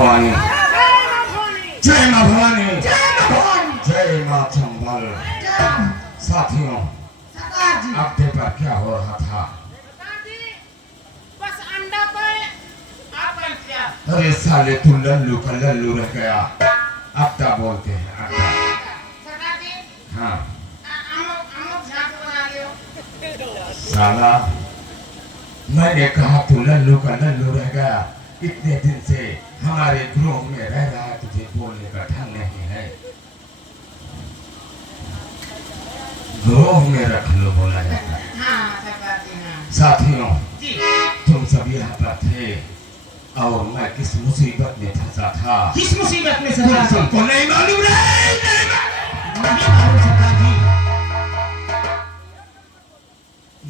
भवानी, जय मां भवानी, जय मां चंबल। साथियों, आपके पर क्या हो रहा था? बस अंडा पे आप बन गया। अरे साले तू लल्लू का लल्लू रह गया। अड्डा बोलते हैं, अड्डा। सरदार जी, हाँ अमुक झाड़ू बना लियो। साला, मैंने कहा तू लल्लू का लल्लू रह गया। इतने दिन से हमारे गृह में रह रहा है, तुझे बोलने का ढंग नहीं है। गृह में रख लो बोला जाता है। हाँ सरदार जी, हाँ साथियों, जी। तुम सब यहाँ पर थे और मैं किस मुसीबत में फंसा था, किस मुसीबत में तुम सरदार जी? सबको नहीं मालूम रे? नहीं मालूम सरदार जी।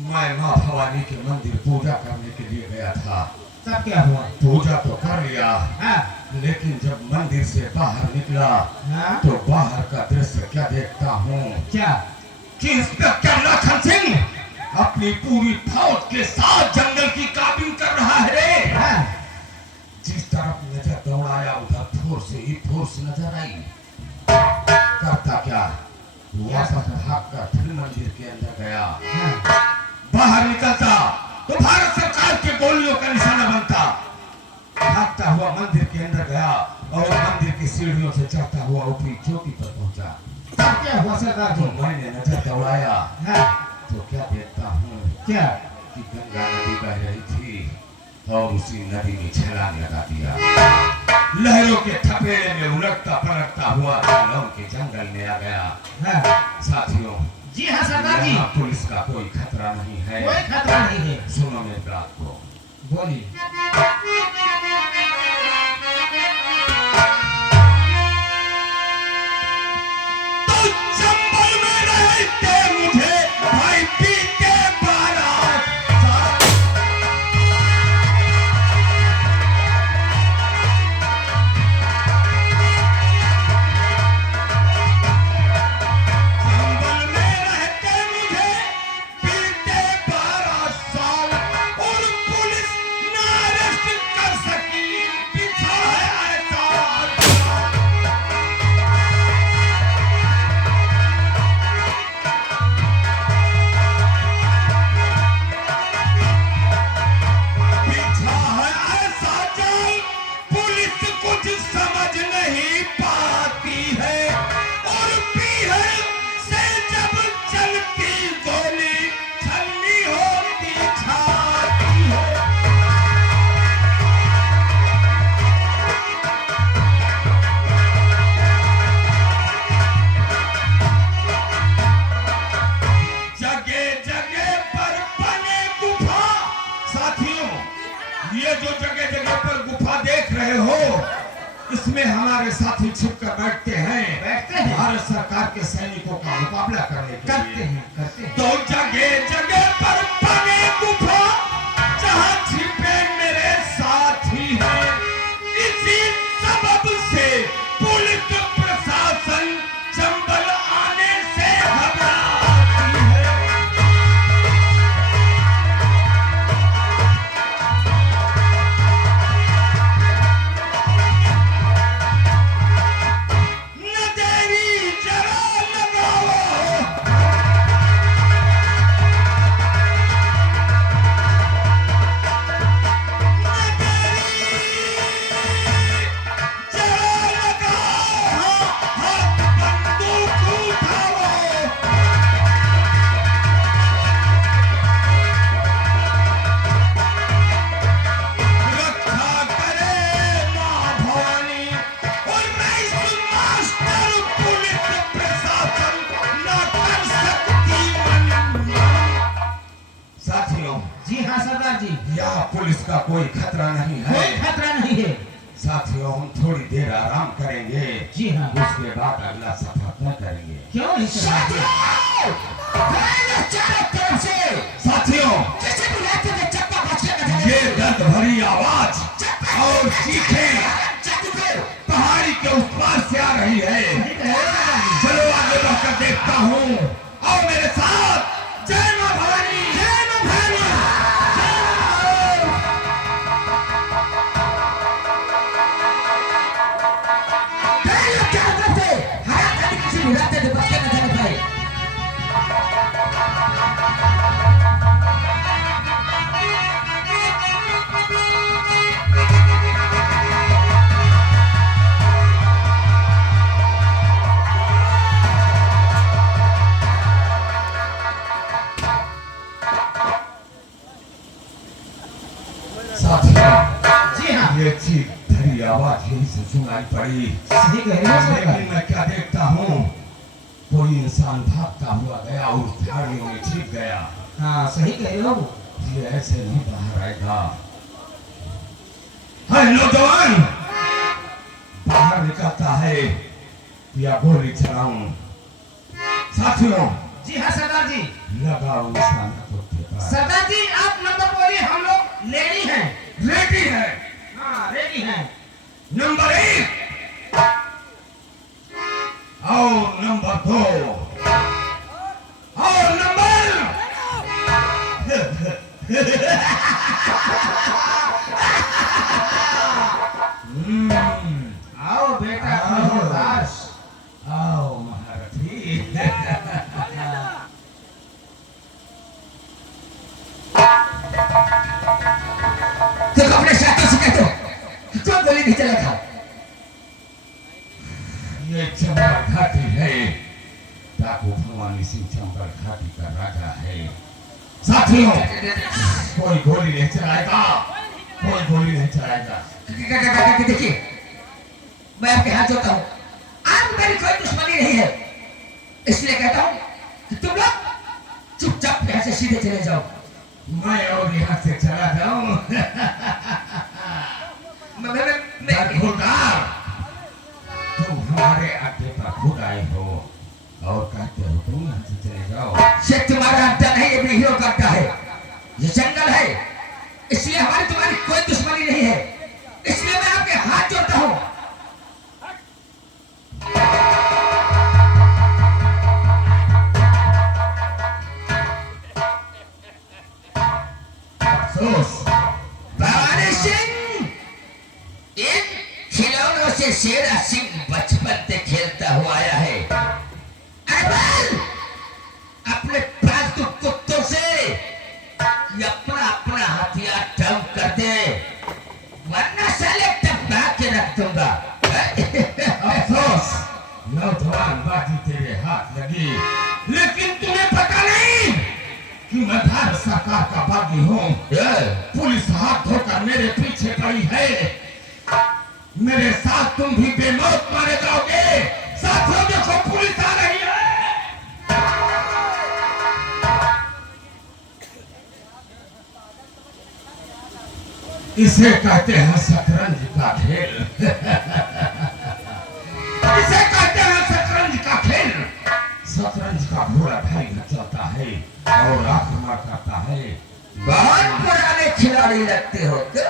मैं माँ भवानी के मंदिर पूजा करने के लिए गया था। तब क्या हुआ? पूजा तो कर लिया, हाँ लेकिन जब मंदिर से बाहर निकला हाँ। तो बाहर का दृश्य क्या देखता हूँ क्या? कि इंस्पेक्टर लखन सिंह अपनी पूरी फौज के साथ जंगल की काबिंग कर रहा है रे। हाँ। जिस तरफ नजर दौड़ाया उधर फोर्स ही फोर्स नजर आई। करता क्या, वापस भाग कर फिर मंदिर के अंदर गया। हाँ। बाहर निकलता तो भारत सरकार के गोलियों का निशाना बनता। भागता हुआ मंदिर के अंदर गया और मंदिर की सीढ़ियों से चढ़ता हुआ ऊपरी चोटी पर पहुंचा। तब क्या हुआ सरदार तो जी? मैंने नजर दौड़ाया हाँ। तो क्या देखता हूँ क्या? कि गंगा नदी बह रही थी और उसी नदी में छलांग लगा दिया। लहरों के थपेड़े में उलटता पलटता हुआ लौंग के जंगल में आ गया। हाँ। साथियों, जी हाँ सरदार जी। यहाँ पुलिस का कोई खतरा नहीं है। कोई खतरा नहीं है। सुनो मेरी बात को। बोलिए। तो चंबल में रहते मुझे भाई पीते बारात। चंबल में रहते मुझे पीते 12 साल और पुलिस ना अरेस्ट कर सकी। पीछा है ऐसा पीछा है ऐसा जाल, पुलिस कुछ समझ नहीं पाती है और पीहर से जब चलती गोली छलनी होती छाती है। जगह जगह पर बने गुफा। साथियों, ये जो जगह जगह पर गुफा देख रहे हो, इसमें हमारे साथी छिपकर बैठते हैं। बैठते हैं। भारत सरकार के सैनिकों का मुकाबला करने के करते लिए। हैं, करते हैं। तो जगह जगह पर बने गुफा, जहाँ छिपे मेरे साथी हैं। इसी सबब से पुलिस प्रशासन चंबल आने से घबराती है। न देरी जरा लगाओ, जी हाँ सरदार जी। यहाँ पुलिस का कोई खतरा नहीं है। कोई खतरा नहीं है। साथियों, हम थोड़ी देर आराम करेंगे, जी हाँ। उसके बाद अगला सफर तय करेंगे। क्यों नहीं सरदार जी? साथियों, ये दर्द भरी आवाज और चीखें पहाड़ी के उस पार से आ रही है। चलो आगे बढ़कर देखता हूँ। आओ मेरे साथ। जय मां भवानी, जय मां भवानी। उड़ाते थे बच्चे न जाने पाए। साथियों, जी हाँ ये चीख भरी आवाज यहीं से सुनाई पड़ी। सही कह रहे हो सरदार लेकिन मैं क्या देखता हूँ, कोई इंसान भागता हुआ गया और झाड़ियों में छिप गया। हाँ सही कह रहे हो ये ऐसे नहीं बाहर आएगा। है नौजवान, बाहर निकलता है या गोली चलाऊं? साथियों, जी हाँ सरदार जी लगाओ निशाना कुत्ते पर। सरदार जी आप नंबर बोलिए हम लोग रेडी हैं रेडी है। हाँ रेडी हैं नंबर 1 और नंबर 2 और नंबर आओ बेटा आओ। खबरदार आओ महारथी। तो अपने साथों से कह दो कि कोई गोली नहीं चलेगा। ये चंबल घाटी है। डाकू भवानी सिंह चंबल घाटी का राजा है। साथियों, कोई गोली नहीं चलाएगा, कोई गोली नहीं चलाएगा। देखिए, मैं आपके हाथ जोड़ता हूँ, आज मेरी कोई दुश्मनी नहीं है, इसलिए कहता हूँ कि तुम लोग चुपचाप यहाँ से सीधे चले जाओ। मैं और यहाँ से चला जाऊं? खुदार, तुम हमारे अड्डे पर खुद आए हो और कहते हो तुम यहाँ से चले जाओ। ये तुम्हारा अड्डा नहीं, ये हीरो का अड्डा है, ये जंगल है, इसलिए हमारी तुम्हारी कोई दुश्मनी नहीं है, इसलिए मैं आपके हाथ जोड़ता हूँ। अफसोस, भवानी सिंह, इन खिलौनों से शेरा सिंह बचपन से खेलता हुआ आया है। अबल, अपने पालतू कुत्तों से ये अपना अपना हथियार डंप कर दे, वरना साले टपका के रख दूंगा। अफसोस, नौजवान बाजी तेरे हाथ लगी, लेकिन तुम्हें पता नहीं कि मैं भारत सरकार का बागी हूँ। पुलिस हाथ धोकर मेरे पीछे पड़ी है। मेरे साथ तुम भी बेमौत मारे जाओगे। साथियों, देखो पुलिस आ रही है। इसे कहते हैं शतरंज का खेल। इसे कहते हैं शतरंज का खेल। शतरंज का घोड़ा भाई नचाता है और आक्रमण करता है। बहुत पुराने खिलाड़ी लगते हो तो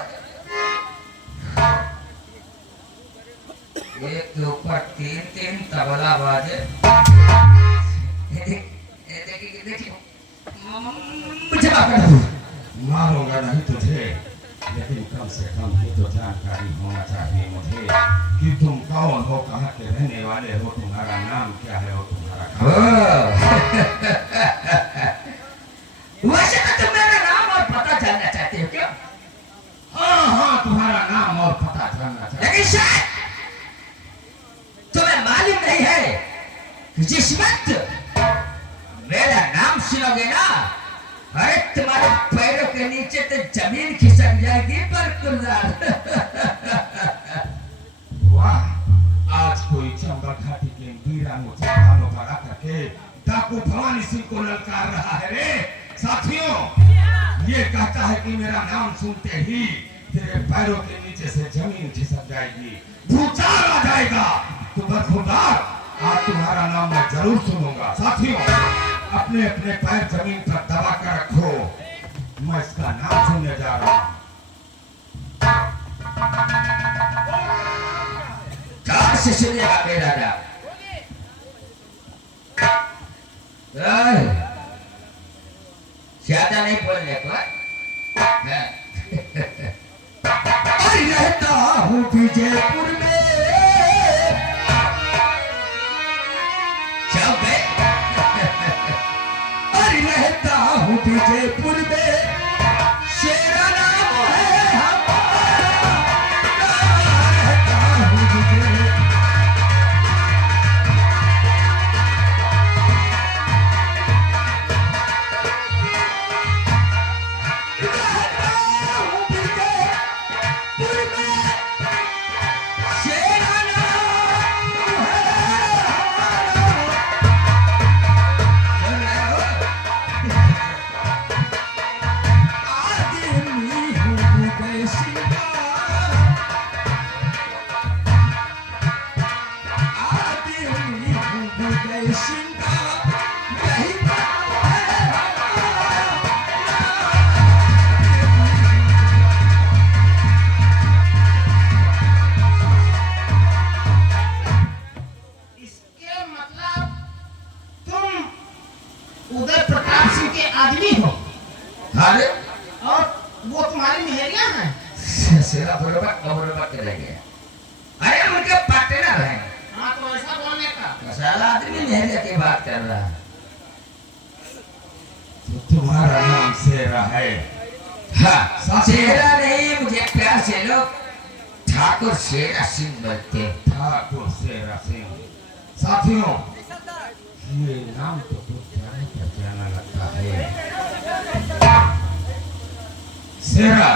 एक के ऊपर 3-3 तबला बाजे। देखिए, मुझे माफ कर दो। मारूंगा नहीं तुझे, लेकिन कम से कम ये तो जानकारी होना चाहिए मुझे कि तुम कौन हो, कहाँ के रहने वाले हो, तुम्हारा नाम क्या है और तुम्हारा वैसे तो तुम मेरा नाम और पता जानना चाहते हो क्यों? हाँ हाँ, तुम्हारा नाम और पता जानना चाहिए। लेकिन शायद तुम्हें मालूम नहीं है कि जिस वक्त मेरा नाम सुनोगे ना, अरे तुम्हारे पैरों के नीचे तो जमीन खिसक जाएगी। बरकुलदार। वाह, आज कोई चंबल घाटी के वीरांगों चट्टानों पर आकर के डाकू भवानी सिंह को ललकार रहा है रे। साथियों, ये कहता है कि मेरा नाम सुनते ही तेरे पैरों के नीचे से जमीन खिसक जाएगी, भूचाल आ जाएगा। तो बरखुरदार, आज तुम्हारा नाम मैं जरूर सुनूंगा। साथियों, अपने अपने पैर जमीन पर दबा कर रखो, मैं इसका नाम सुनने जा रहा हूँ। कहाँ से सुनेगा मेरा नाम? ज्यादा नहीं बोलने पर रहता हूँ विजयपुर में, लगे। अरे उनके पार्टनर हैं। हाँ तो ऐसा बोलने का। मसाला आदमी मेहरे की बात कर रहा है। तो तुम्हारा नाम शेरा है? हाँ, शेरा नहीं, मुझे प्यार से लोग ठाकुर शेरा सिंह बोलते हैं। ठाकुर शेरा सिंह। साथियों, ये नाम तो कुछ जाना लगता है। शेरा,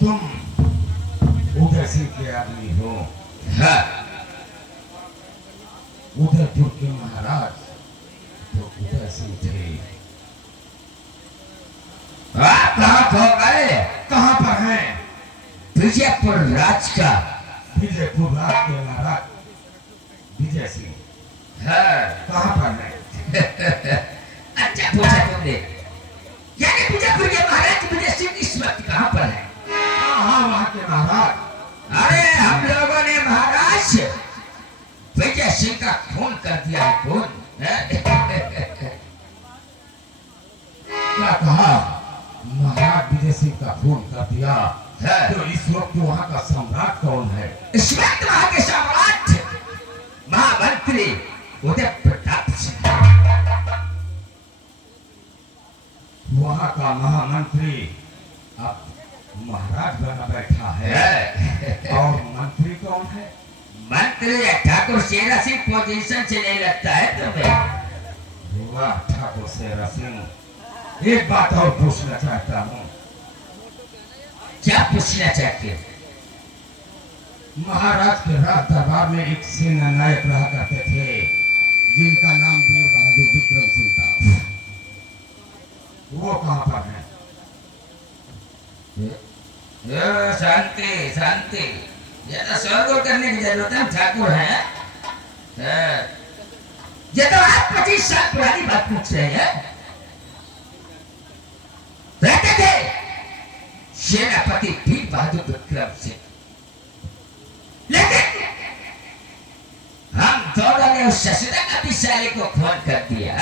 तुम उदय सिंह के आदमी हो? हाँ, उदयपुर के महाराज तो उदय सिंह थे। आप कहाँ खो गए? कहाँ पर हैं? विजयपुर राज का। विजयपुर राज के महाराज विजय सिंह हाँ। कहाँ पर हैं? अच्छा पूछा तुमने। यानी विजयपुर के महाराज विजय सिंह इस वक्त कहाँ पर है? हाँ, वहाँ के महाराज। अरे हम लोगों ने महाराज विजय सिंह का खून कर दिया है। खून क्या कहा? महाराज विजय सिंह का खून कर दिया। है। तो इस वक्त वहाँ का सम्राट कौन है? इस वक्त वहाँ के सम्राट महामंत्री उदय प्रताप सिंह। वहाँ का महामंत्री अब महाराज बना बैठा है। और मंत्री कौन है? मंत्री ठाकुर शेरा सिंह पोजीशन से नहीं लगता है तुम्हें? वाह ठाकुर शेरा सिंह, एक बात और पूछना चाहता हूँ। क्या पूछना चाहते हो? महाराज के राज दरबार में एक सेना नायक रहा करते थे जिनका नाम वीर बहादुर विक्रम सिंह था। वो कहाँ पर है? शांति शांति, ज्यादा शोरगुल करने की जरूरत है। ठाकुर है। ये तो आप 25 साल पुरानी बात पूछ रहे हैं। रहते थे सेनापति वीर बहादुर विक्रम सिंह, लेकिन हम दोनों ने उस शस्त्रशाली को खून कर दिया।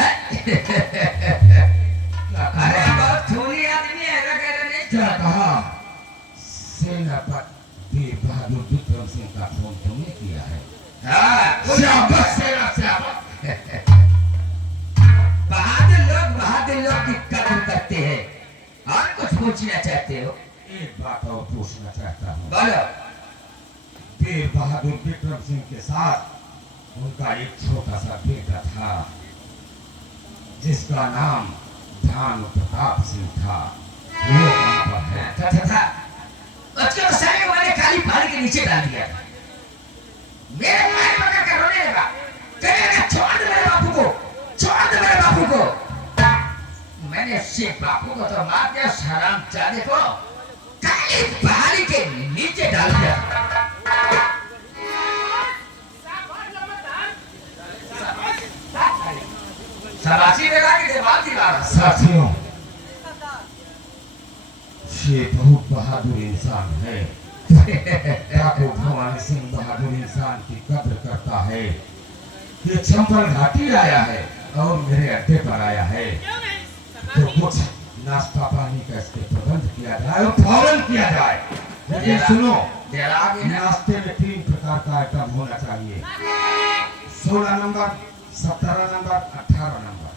अरे बहुत खूनी आदमी है, ऐसा कह रहे नहीं। क्या कहा? सेनापति वीर बहादुर विक्रम सिंह का खून तुमने किया है? हाँ, शाबाश शेरा, शाबाश। बहादुर लोग की कदर करते हैं। और कुछ पूछना चाहते हो? एक बात और पूछना चाहता हूँ। बोलो। वीर बहादुर विक्रम सिंह के साथ उनका एक छोटा सा बेटा था जिसका नाम भानु प्रताप सिंह था। वो कहाँ पर है? था उसके सारे वाले काली पहाड़ के नीचे डाल दिया। मेरे पैर पकड़ कर रोने लगा, कहने लगा छोड़ दे मेरे बापू को, छोड़ दे मेरे बापू को। मैंने उससे बापू को तो मार दिया, हराम जादे को काली पहाड़ी के नीचे डाल दिया। शाबाशी लगा के जवाब दिला। साथियों, ये बहुत बहादुर इंसान है। ठाकुर भवानी सिंह बहादुर इंसान की कद्र करता है। ये चंपल घाटी आया है और मेरे अड्डे पर आया है, तो कुछ नाश्ता पानी का इसके प्रबंध किया जाए और फौरन किया जाए। लेकिन सुनो, नाश्ते में 3 प्रकार का आइटम होना चाहिए। 16 नंबर, 17 नंबर, 18 नंबर,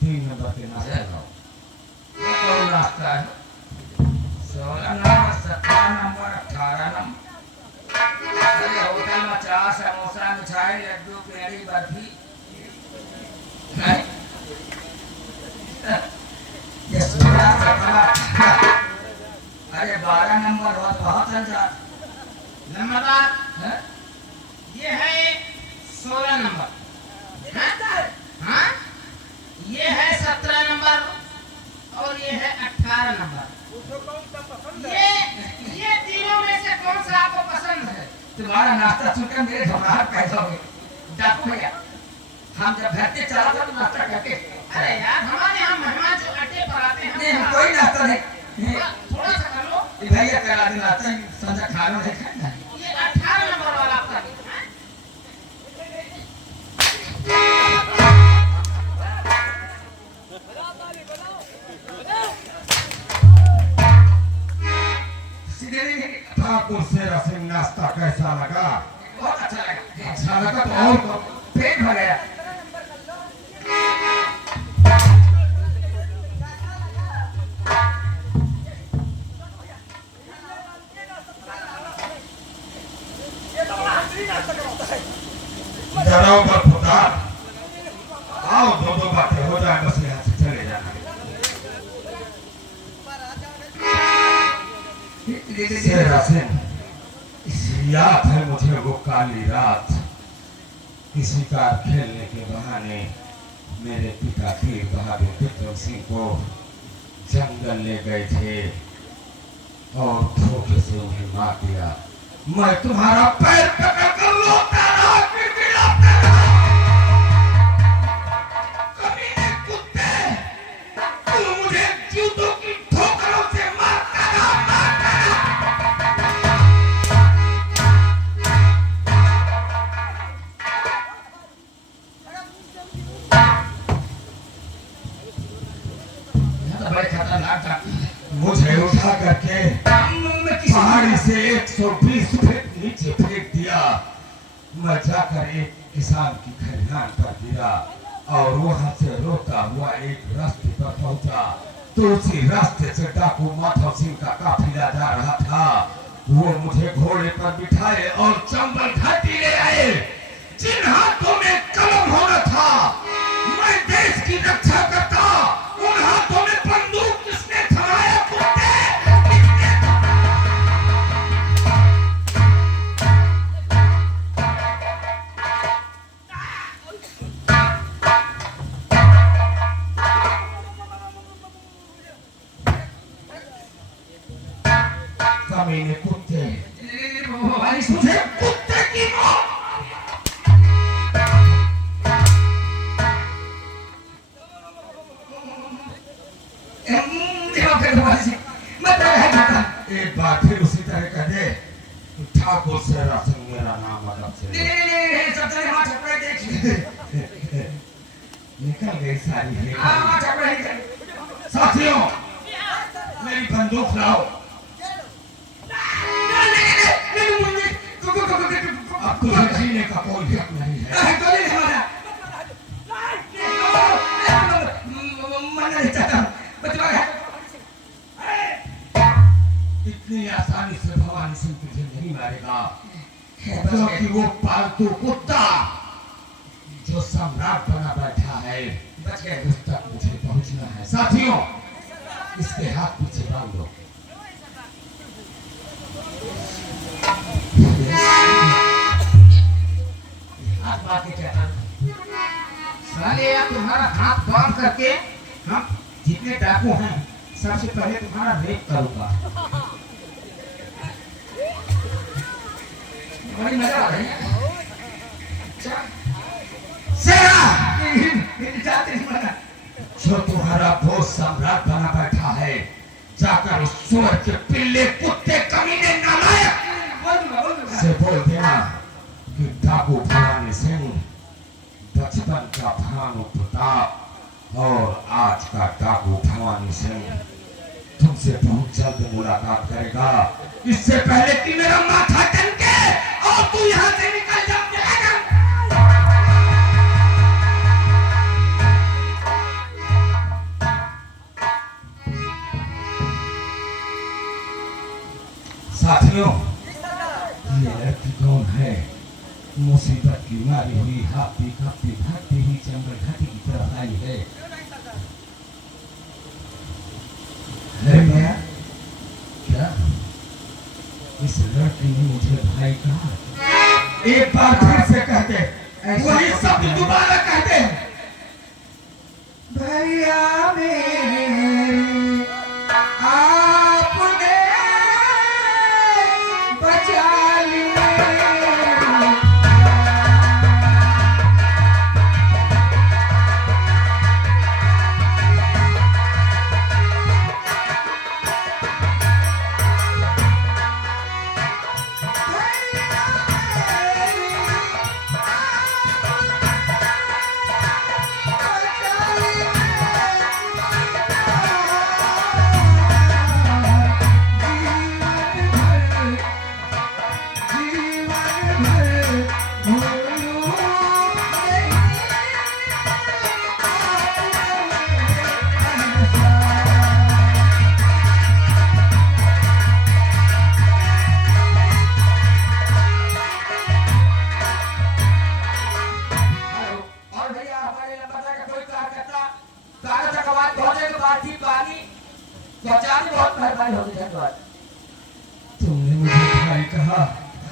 3 नंबर के नाश्ते लाओ। कौन रास्ता है? 16 नंबर, 17 नंबर, 18 नंबर। अरे होटल में चाय, समोसा, मिठाई, लड्डू, पेड़ी, बर्फी नहीं? ये 16, 17, अरे 12 नंबर बहुत चल जा। नंबरदार, हैं? ये है 16 नंबर। हाँ, ये है 17 नंबर और ये है 18 नंबर। ये तीनों में से कौन सा आपको पसंद है? तुम्हारा नाश्ता सुनकर मेरे घबराहट पैदा हो गई। डाकू भैया, हम जब घर से चला था तो नाश्ता करके। अरे यार, हमारे यहाँ मेहमान जो अड्डे पर आते हैं, नहीं, कोई नाश्ता नहीं। थोड़ा सा कर लो। भैया करा दिन नाश्ता संजा खाना नहीं खाना। ये 18 नंबर वाला आपका है। हाँ ठाकुर शेरा सिंह नाश्ता कैसा लगा? बहुत अच्छा लगा। अच्छा लगा तो और कहो। पेट भर गया। डरो मत पुत्र, आओ दो बातें हो जाए, बस यहाँ से चले जाना। शेरा सिंह, याद है मुझे वो काली रात, शिकार खेलने के बहाने मेरे पिता वीर बहादुर विक्रम सिंह को जंगल ले गए थे और धोखे से उन्हें मार दिया। मैं तुम्हारा पैर पकड़कर रोता रहा, गिड़गिड़ाता रहा। कमीने कुत्ते, तू मुझे जूतों की ठोकरों से मारता रहा, मारता रहा। यहाँ तो बड़े खतरनाक था। मुझे उठा करके पहाड़ी से 120 फीट नीचे फेंक दिया। मैं जाकर एक किसान की खलिहान पर गिरा और वहां से रोता हुआ एक रास्ते पर पहुंचा, तो उसी रास्ते से डाकू माधव सिंह का काफिला जा रहा था। वो मुझे घोड़े पर बिठाए और चंबल घाटी ले आए। जिन हाथों में कलम होना था, मैं देश की रक्षा करता, उन हाथों में बंदूक किसने थमाया? कुत्ते, कमीने कुत्ते, तुझे कुत्ते की मौत। एक बार फिर उसी तरह कह दे, ठाकुर शेरा सिंह मेरा नाम अदब से निकल गई सारी है। साथियों, मेरी बंदूक लाओ। अब तुझे जीने का कोई हक नहीं है। इतनी आसानी से भवानी सिंह तुझे नहीं मारेगा, क्योंकि वो पालतू कुत्ता जो सम्राट बना बैठा है, उस तक मुझे पहुंचना है। साथियों, इसके हाथ पीछे बांध दो। हाथ बांध के क्या साले, यार तुम्हारा हाथ बांध करके हम जितने डाकू हैं सबसे पहले तुम्हारा रेप करूंगा। बड़ी मजा आ रही है। जो तुम्हारा बोझ सम्राट बना बैठा है, जाकर उस सुअर के पिल्ले कुत्ते कमीने नालायक से बोल देना कि डाकू भवानी सिंह बचपन का भानु प्रताप और आज का डाकू भवानी सिंह तुमसे बहुत जल्द मुलाकात करेगा। इससे पहले कि मेरा माथा टनके और तू यहाँ से निकल जा। साथियों, ये लड़की कौन है? मुसीबत की मारी हुई हाथी कांपती भागती हुई जंगल घाटी की तरफ आई है। अरे मैं क्या इस लड़की ने मुझे भाई कहा? एक बार फिर से कहते, वही शब्द दोबारा कहते, भैया मेरे आपने बचा लिया।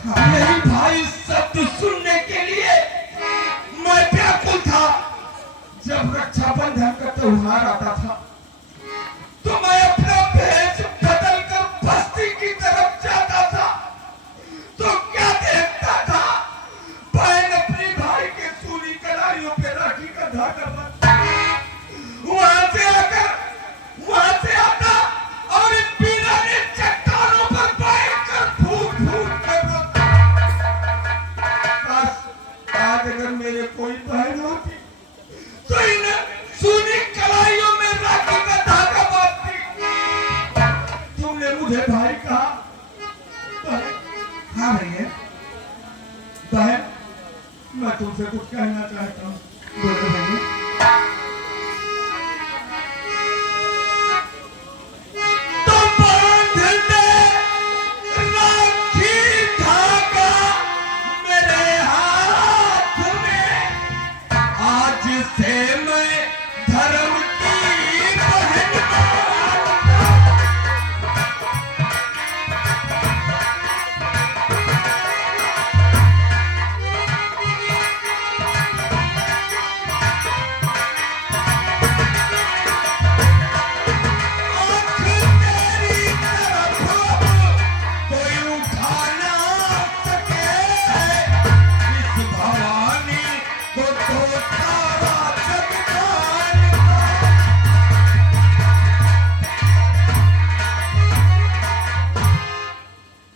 मेरी भाई शब्द सुनने के लिए मैं व्याकुल था। जब रक्षाबंधन का त्योहार आता था तो मैं अपना भेष बदलकर बस्ती की तरफ जाता था, तो क्या देखता था, बहन अपने भाई के सूली कलाइयों पे राखी का धागा बांधती। वहां से आता और इन वीराने चट्टानों पर बैठकर फूट फूट कर रोता। काश आज अगर मेरे कोई बहन होती तो इन सूली कलाइयों में राखी का धागा बांधती। तुमने मुझे भाई कहा। हाँ भैया, बहन मैं तुमसे कुछ कहना चाहता हूँ। बोलो भैया। तो बांध दे राखी धागा मेरे हाथ में, आज से मैं धर्म की बहन मानूंगा।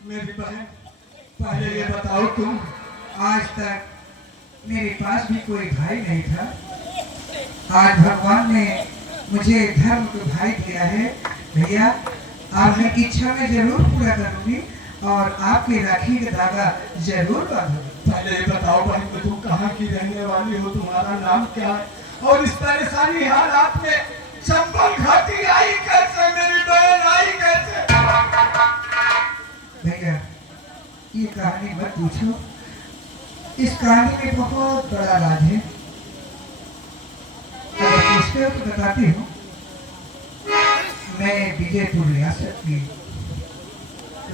मेरी बहन पहले ये बताओ तुम। आज तक मेरे पास भी कोई भाई नहीं था। आज भगवान ने मुझे धर्म को भाई दिया है। भैया, आपकी इच्छा मैं जरूर पूरा करूंगी और आपकी राखी का धागा जरूर बांधूंगी। पहले ये बताओ बहन कि तुम कहाँ की रहने वाली हो, तुम्हारा नाम क्या है, और इस परेशानी हालात में चंबल घाटी आई कैसे, मेरी बहन आई कैसे? भैया, ये कहानी मत पूछो। इस कहानी में बहुत बड़ा राज है। अगर पूछते हो तो बताती हूँ। मैं विजयपुर रियासत की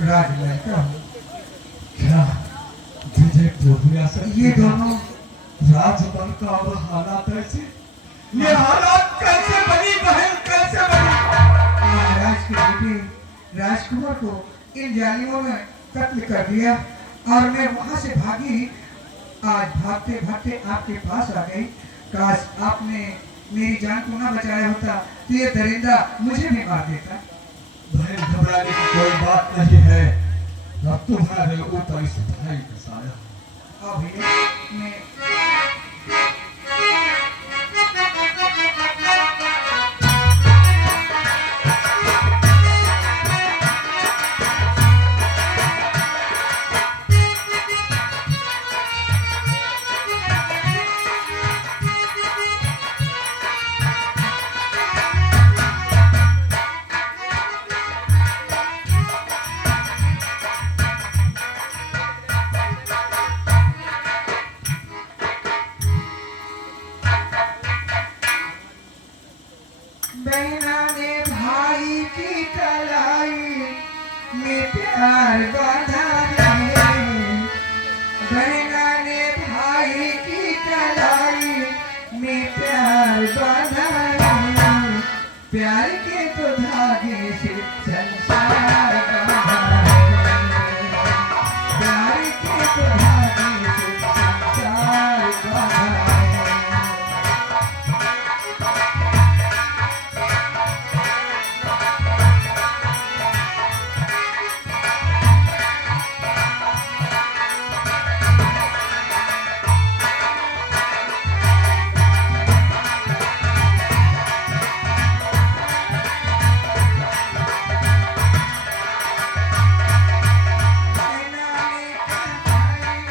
राजलड़का हूँ। क्या विजयपुर रियासत ये दोनों राजबल का और हालात ऐसे, ये हालात कैसे बनी बहन, कैसे बनी? महाराज के बेटे राजकुमार को इन जालिमों ने कत्ल कर दिया और मैं वहां से भागी। आज भागते भागते आपके पास आ गई। काश आपने मेरी जान को ना बचाया होता तो ये दरिंदा मुझे भी मार देता। बहन घबराने की कोई बात नहीं है, अब तुम्हारे ऊपर इस भाई का साया। और भैया, मैं बहना ने भाई की कलाई में प्यार बांधा है। बहना ने भाई की कलाई में प्यार बांधा है। प्यार के तो धागे से संसार बांधा है। प्यार के तो धागे से संसार बांधा है। बहना ने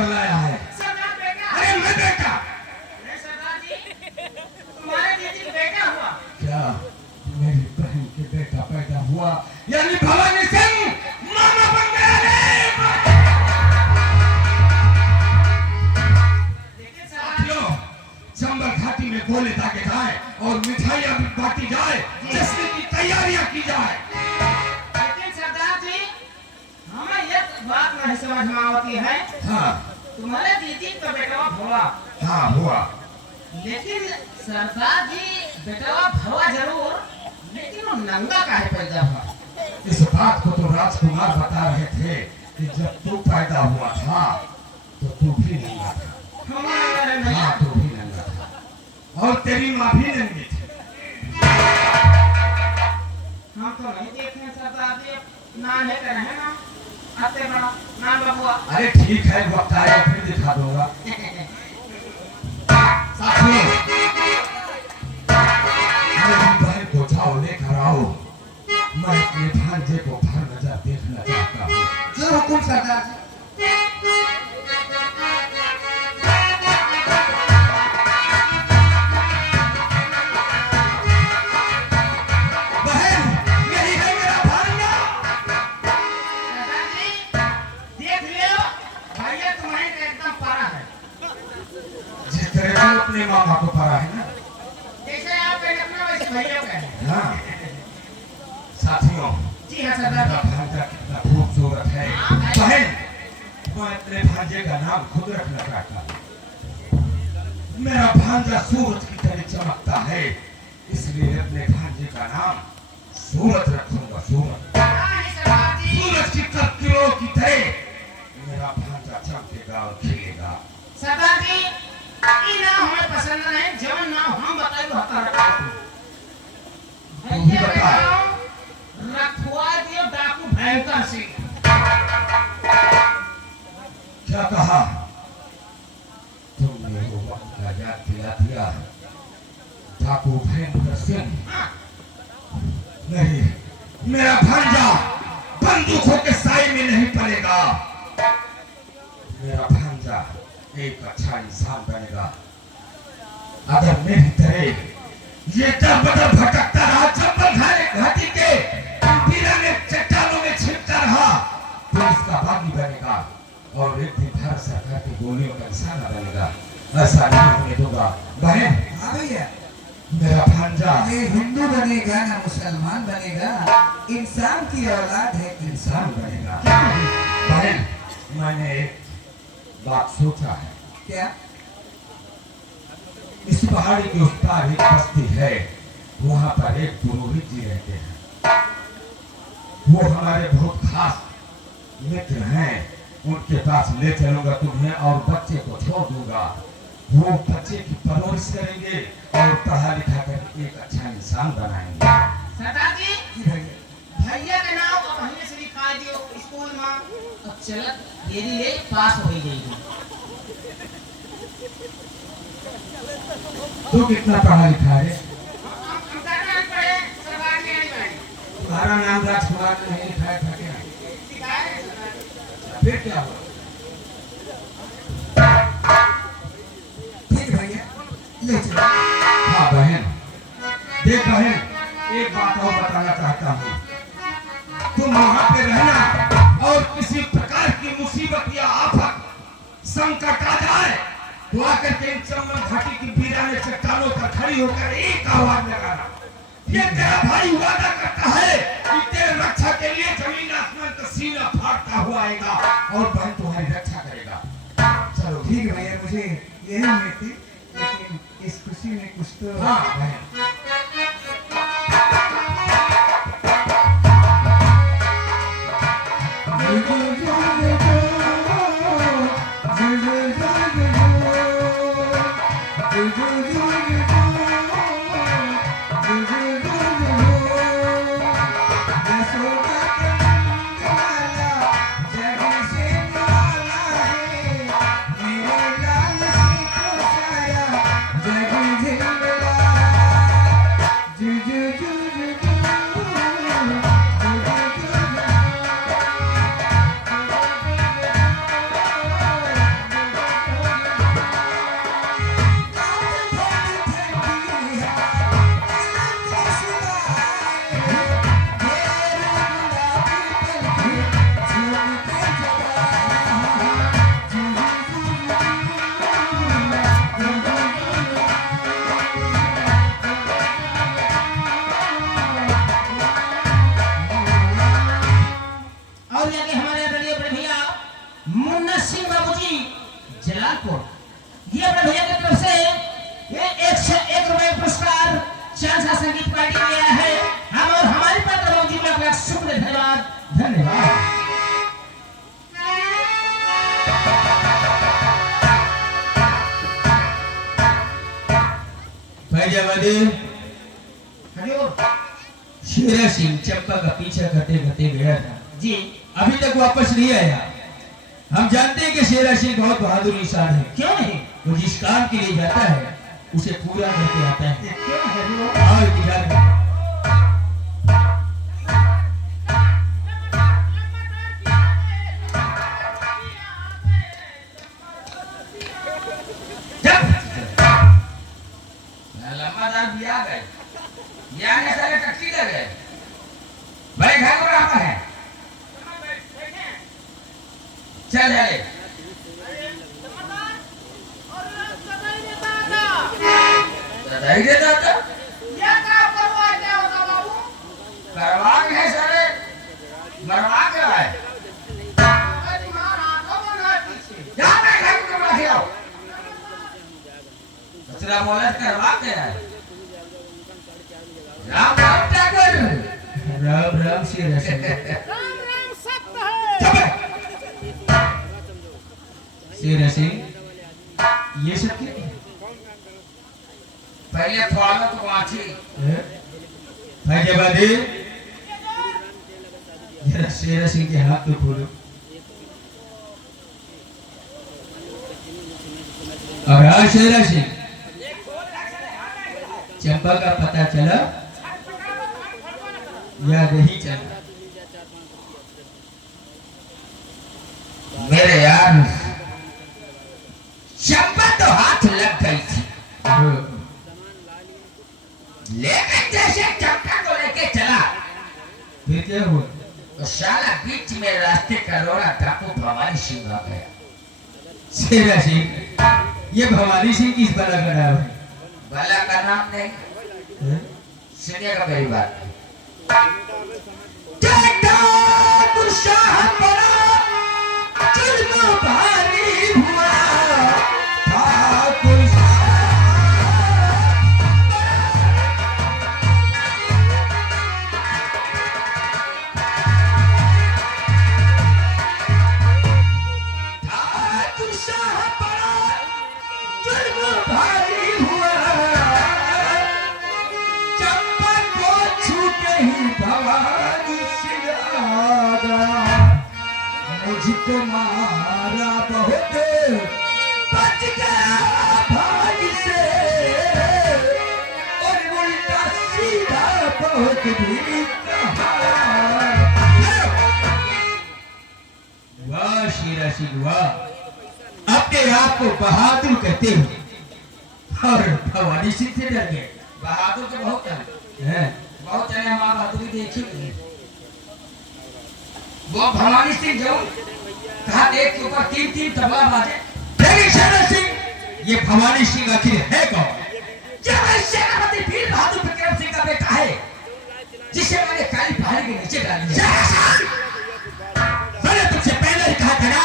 घर लाया है? सरदार बेटा। अरे मैं बेटा। नहीं सरदार जी, तुम्हारे दीदी का बेटा हुआ। क्या मेरी बहन के बेटा पैदा हुआ, यानी भवानी सिंह मामा बन गया रे? लेकिन सरदार साथियों, चंबल घाटी में गोले दागे जाए और मिठाइयां भी बांटी जाए, जश्न की तैयारियां की जाए। लेकिन सरदार जी, हमें एक बात नहीं समझ में आती है। हाँ तुम्हारे दीदी का बेटा हुआ, हाँ हुआ। लेकिन सरदार जी बेटा हुआ जरूर, लेकिन वो नंगा काहे पैदा हुआ? इस बात को तो राजकुमार बता रहे थे कि जब तू पैदा हुआ था तो तू भी नंगा था। हमारे नहीं। हाँ तू भी नंगा था और तेरी माँ भी नंगी थी। हम तो नहीं देखे हैं सरदार जी, ना है कर है ना आते बड़ा ना बबुआ। अरे ठीक है, वक्त आया फिर दिखा दूंगा। साथियों, मेरी बहन को जाओ लेकर आओ, मैं अपने भांजे को भर नजर देखना चाहता हूँ। जो हुकुम सरदार जी। बहन, यही है मेरा भांजा। सरदार जी देख लियो, भैया तुम्हारे तो एकदम पारा है। जिस तरह तू अपने मामा को परा है ना। जैसे आप अपना वैसे भैया का है। हाँ साथियों, जी हाँ सरदार मेरा जी। भांजा कितना खूबसूरत है। बहन, मैं अपने भांजे का नाम खुद रखना चाहता हूँ। मेरा भांजा सूरज की तरह चमकता है, इसलिए अपने भांजे का नाम सूरज रखूंगा। सूरज, हाँ जी सरदार जी। सूरज की तस्वीरों की तरह मेरा भांजा चमकेगा और खिलेगा। सरदार जी, ई नाम हमें पसंद नहीं, जवन नाम हम बताए वो हता रखा। भैया का नाम रखवा दियो डाकू भयंकर सिंह। क्या कहा तुमने? वो वक्त का याद दिला दिया। डाकू भयंकर सिंह? नहीं, मेरा भांजा बंदूकों के साए में नहीं पड़ेगा। मेरा भांजा एक अच्छा इंसान बनेगा। अगर मेरी तरह ये दर बदर भटकता रहा, चंबल घाटी के वीराने चट्टानों में छिपता रहा, तो इसका बागी बनेगा और एक दिन भारत सरकार की गोलियों का निशाना बनेगा। ऐसा नहीं होने दूंगा। बहन, हाँ भैया, मेरा भांजा ये हिंदू बनेगा ना मुसलमान बनेगा, इंसान की औलाद है, इंसान बनेगा। बहन, मैंने एक बात सोचा है। क्या? इस पहाड़ी के उस पार एक बस्ती है, वहाँ पर एक पुरोहित जी रहते हैं। वो हमारे बहुत खास मित्र हैं। उनके पास ले चलूंगा तुम्हें और बच्चे को छोड़ दूंगा। वो बच्चे की परवरिश करेंगे और पढ़ा लिखा कर एक अच्छा इंसान बनाएंगे। सरदार जी, जी भैया। भैया के नाम अब पहले से लिखा दियो स्कूल में। अब चलत धीरे धीरे पास हो ही जाएगी। तू कितना पढ़ा लिखा है? हम कहना पड़े सरदार जी नहीं बने। तुम्हारा नाम राजकुमार नहीं लिखा था क्या? सिखाए हैं सरदार जी। फिर क्या हुआ? ठीक भैया, ले चलो। हाँ बहन, देख बहन, एक बात और बताना चाहता हूँ। तुम वहाँ पे रहना और किसी प्रकार की मुसीबत या आफत संकट आ जाए तो आकर के इन चंबल घाटी की वीराने चट्टानों पर खड़ी होकर एक आवाज लगाना। ये तेरा भाई वादा करता है कि तेरे रक्षा के लिए जमीन आसमान का सीना फाड़ता हुआ आएगा और बहन तुम्हारी रक्षा करेगा। चलो ठीक है भैया, मुझे यही उम्मीद थी, लेकिन इस खुशी में कुछ तो। हाँ बहन। धन्यवाद। फैजाबादी हजूर शेरा सिंह चंपा का पीछा करते करते गया था, जी अभी तक वापस नहीं आया। हम जानते हैं कि शेरा सिंह बहुत बहादुर इंसान है। क्यों नहीं? वो जिस काम के लिए जाता है उसे पूरा करके आता है। क्यों हजूर? आओ इंतजार करो। लंबादार भी आ गए, ये आने सारे टट्टी लगे। बड़े घर को रहा है, चल चले। बधाई देता था, करवा है सारे, मरवा के आए। जा मैं घर को रख आओ, दूसरा बोला करवा के आए। राम राम ठाकुर, राम राम शेरा सिंह। शेरा सिंह ये सब क्या है? पहले फॉलो तो वाची। फैजाबादी जरा शेरा सिंह के हाथ तो खोलो। और हाँ शेरा सिंह, चंपा का पता चला या नहीं चला? मेरे यार चंपा तो हाथ लग गई थी, लेकिन जैसे चंपा को लेके चला फिर क्या हुआ? तो साला बीच में रास्ते का रोड़ा टापू भवानी सिंह आ गया। शेरा सिंह, ये भवानी सिंह किस बला का नाम है? भला का नाम नहीं, सुनिएगा मेरी बात। मुझको मारा बहुत बच गया भाई से, और उल्टा सीधा बहुत भी कहा। वाह शेरा सिंह वाह, अपने आप को बहादुर कहते हो और भवानी सिंह से डर गए। बहादुर तो बहुत है, बहुत है। माँ बहादुरी देखी नहीं। वो भवानी सिंह जो कहा देख के ऊपर तीन तीन तबला बाजे। लेकिन शेरा सिंह, ये भवानी सिंह आखिर है कौन? जब सेनापति वीर बहादुर विक्रम सिंह का बेटा है, जिसे मैंने काली पहाड़ी के नीचे डाल दिया। मैंने तुमसे पहले ही कहा था ना,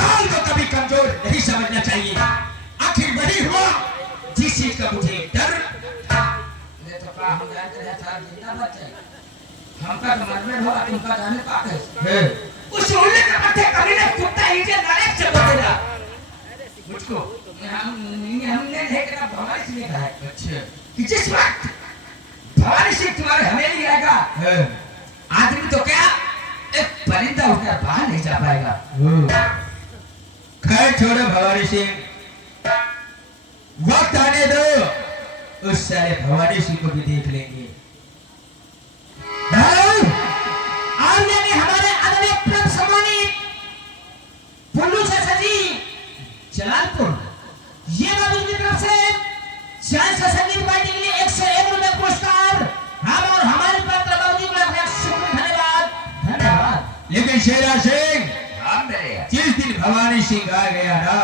काल को कभी कमजोर नहीं समझना चाहिए। आखिर वही हुआ जिस चीज का मुझे डर। ये तो कहा हम जानते हैं था जिंदा बच्चे, हमका तो मरने होगा, तुमका जाने पाते। उस उल्ले के पत्ते कभी ने कुत्ता इंडिया नायक चलो देना मुझको। हमने देखा भवानी सिंह का है। अच्छा कि जिस वक्त भवानी सिंह तुम्हारे हवेली आएगा, आदमी तो क्या एक परिंदा उठकर बाहर नहीं जा पाएगा। खैर छोड़ो भवानी सिंह, वक्त आने दो, उस सारे भवानी सिंह को भी देख लेंगे। और मैंने हमारे आदरणीय प्रभ सम्मानित पुल्लू चाचा जी जलालपुर, ये बाबू की तरफ से चाय से संगीत पार्टी के लिए 101 रुपए पुरस्कार हम और हमारे पात्र बाबू जी को शुक्र धन्यवाद धन्यवाद। लेकिन शेरा सिंह, हाँ मेरे यार, जिस दिन भवानी सिंह आ गया ना,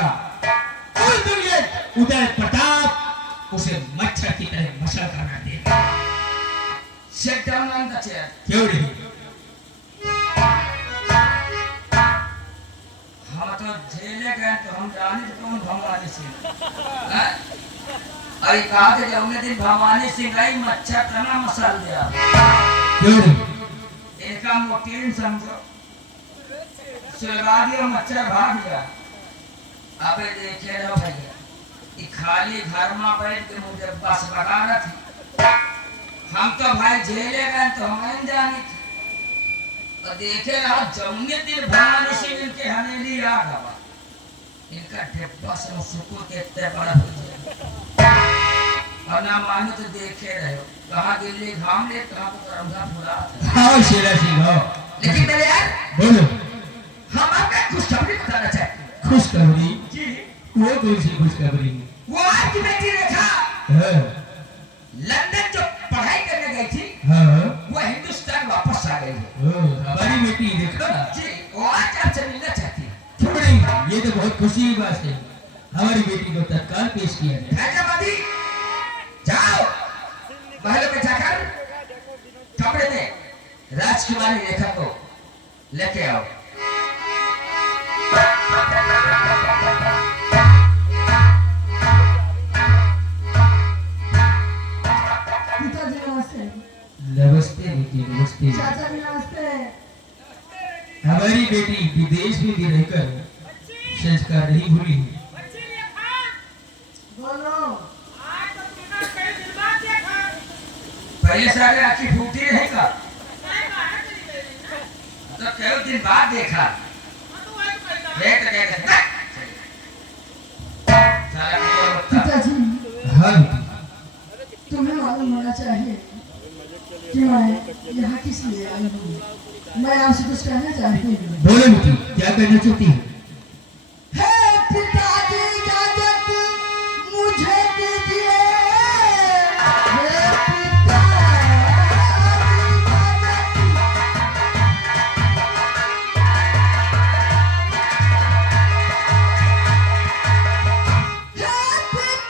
उस दिन ये उदय प्रताप उसे मच्छर की तरह मशल करना देगा। Sit down on the chair. क्यों नहीं? हम तो जेले गए तो हम जाने तो कौन भवानी सिंह। अरे कहा थे जब हमने दिन भवानी सिंह आई मच्छर तना मसाल दिया। क्यों नहीं? इनका मोटीन समझो, सुलगा दिया मच्छर भाग गया। अबे देखे रहो भैया, ये खाली घर में बैठ के मुझे बस बगा रहा थी। हम तो भाई जेले गए तो हमें जानी थी। और देखे रहा जमुने दिन भवानी सिंह इनके हनेली आ गवा। इनका डिब्बा से सुकून के इतने बड़ा हो गया। और ना मानो तो देखे रहे हो, कहाँ दिल्ली घाम ले, कहाँ को करमगा फुला। हाँ शेरा सिंह हो। लेकिन मेरे यार बोलो। हम आपका खुशखबरी बताना चाहते हैं। खुशखबरी? जी। वो कौन सी खुशखबरी? वो आपकी बेटी रेखा हाँ। लंदन जो पढ़ाई करने गई थी, हाँ। वो हिंदुस्तान वापस आ गई है। हमारी बेटी देखा? जी, वो आज आपसे मिलना चाहती है। छोड़ेंगे, ये तो बहुत खुशी की बात है। हमारी बेटी को तत्काल पेश किया जाए। हैदराबादी जाओ महल में जाकर कमरे में राजकुमारी रेखा को लेके आओ। पिताजी नमस्ते। नमस्ते बेटी, नमस्ते। चाचा जी नमस्ते। हमारी बेटी विदेश में भी रहकर संस्कार नहीं भूली है। बोलो। पहले सारे आखी फूटी है का, तो कई दिन बाद देखा। देख तो कहते सारा कुछ पिताजी हाँ बेटी। तुम्हें मालूम होना चाहिए कि मैं यहाँ किस लिए आई हूँ। मैं आपसे कुछ कहना चाहती हूँ। बोलो बेटी, क्या कहना चाहती है? हे पिताजी इजाजत मुझे दीजिए। हे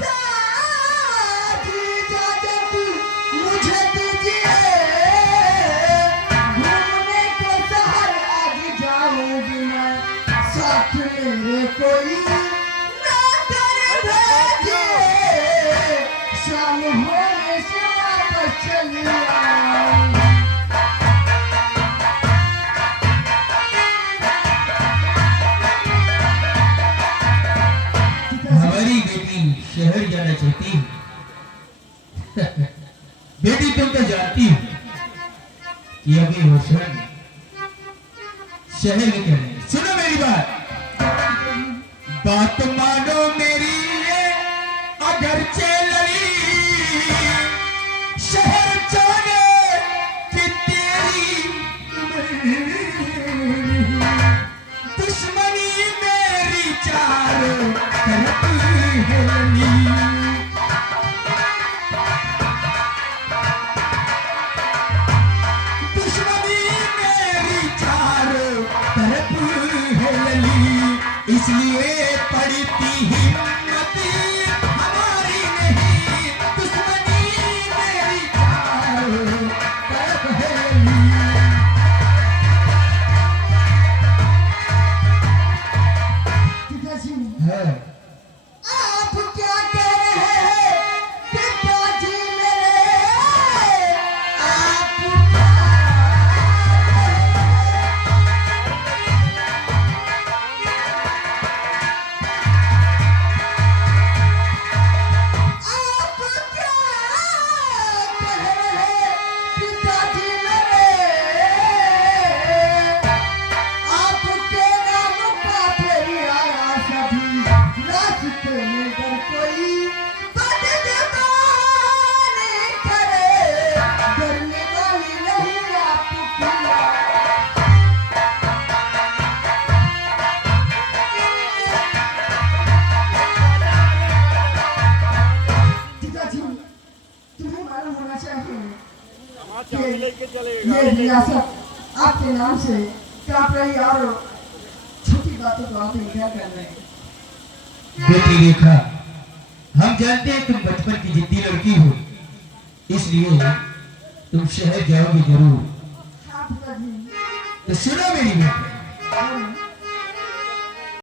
पिताजी इजाजत मुझे दीजिए। घूमने को शहर आज जाऊंगी मैं, साथ मेरे कोई नौकर भेजिए। शाम होने से वापस चली आऊंगी। हमारी बेटी शहर जाना चाहती है। बेटी तुम तो जानती हो कि अभी हुसैन शहर में क्या है। सुनो मेरी बात मानो मेरी ये अगर चली शहर जाने की तेरी दुश्मनी मेरी चारों तरफ है। दुश्मनी मेरी चारों तरफ है लली, इसलिए पड़ती हिम्मत हमारी नहीं। दुश्मनी मेरी चारों तरफ है लली। पिताजी हाँ। आप क्या कह रहे हैं पिताजी मेरे? आप क्या कह रहे हैं पिताजी मेरे? आपके नाम का फेरी आया सभी रास्ते में, अगर कोई बदजुबानी करे, डरने वाली नहीं आपकी। पिताजी तुम्हें मालूम होना चाहिए कि ये रियासत आपके नाम से कांप रही और छोटी बातों को आप इनकार कर रहे हैं। बेटी रेखा, हम जानते हैं तुम बचपन की जिद्दी लड़की हो, इसलिए तुम शहर जाओगे जरूर। हाँ पिताजी। तो सुनो मेरी बेटी, बोलो।